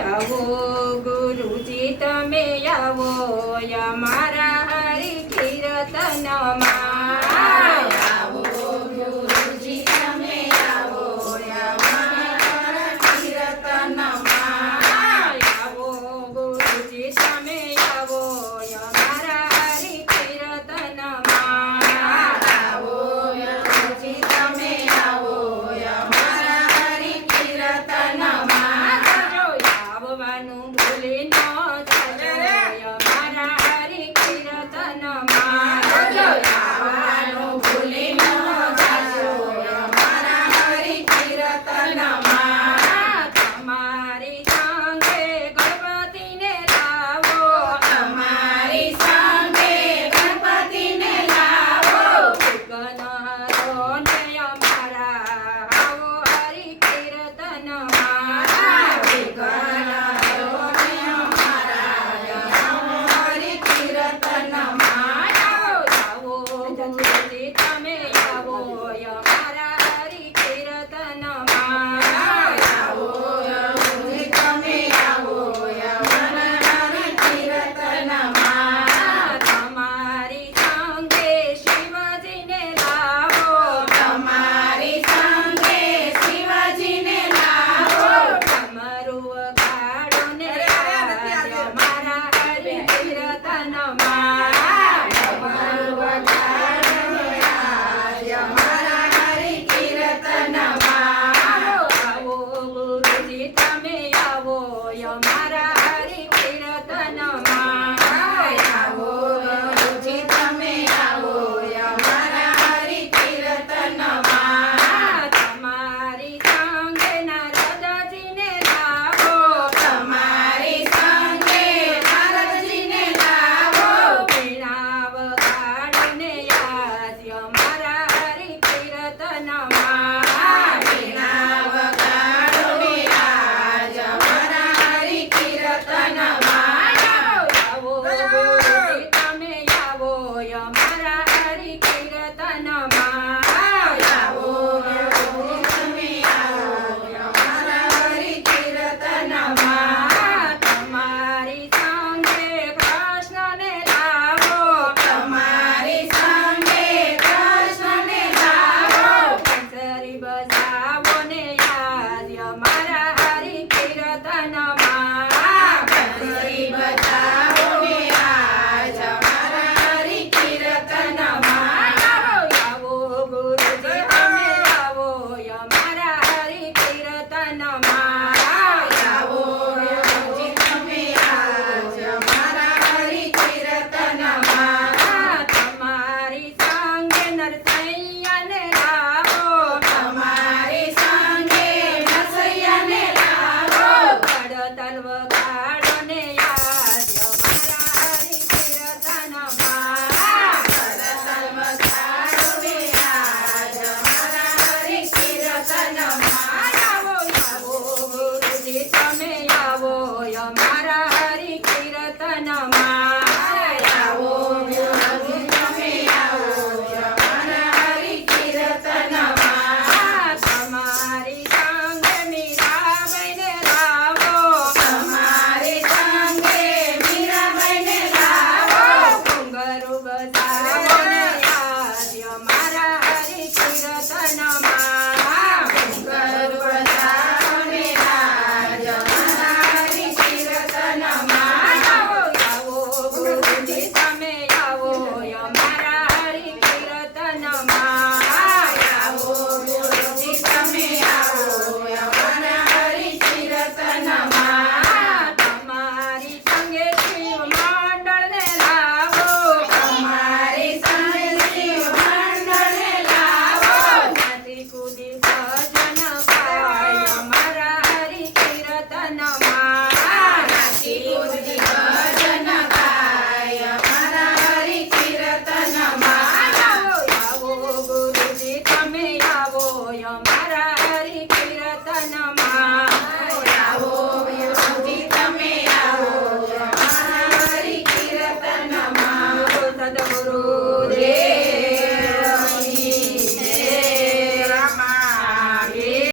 આવો ગુરુજી તમે આવો યમા તમે આવો અમારા